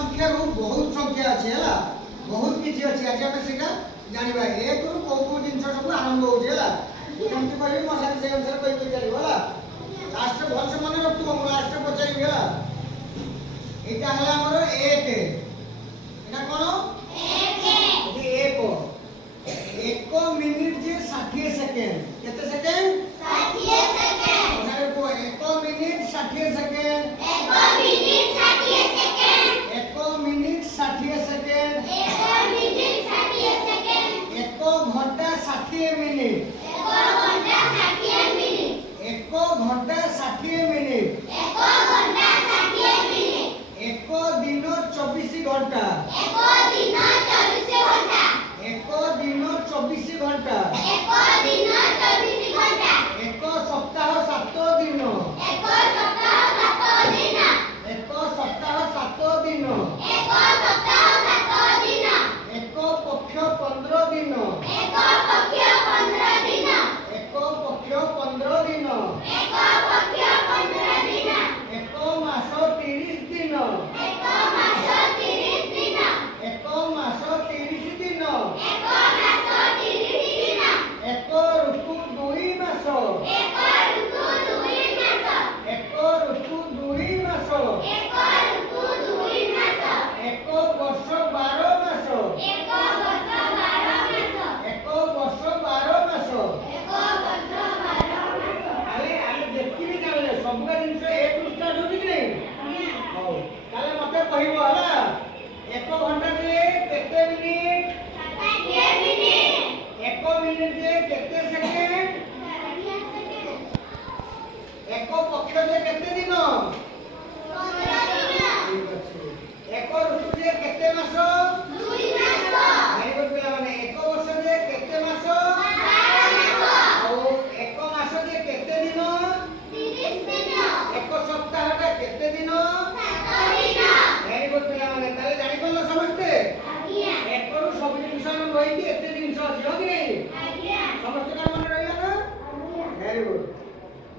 संख्या बहुत संख्या अच्छे है बहुत किसी अच्छी आज आम से जानवा एक कौ कौ जिन सब आरंभ होमती कह मशाली से अनुसार कही चलो है लास्ट भलसे मन रखु लास्ट पचार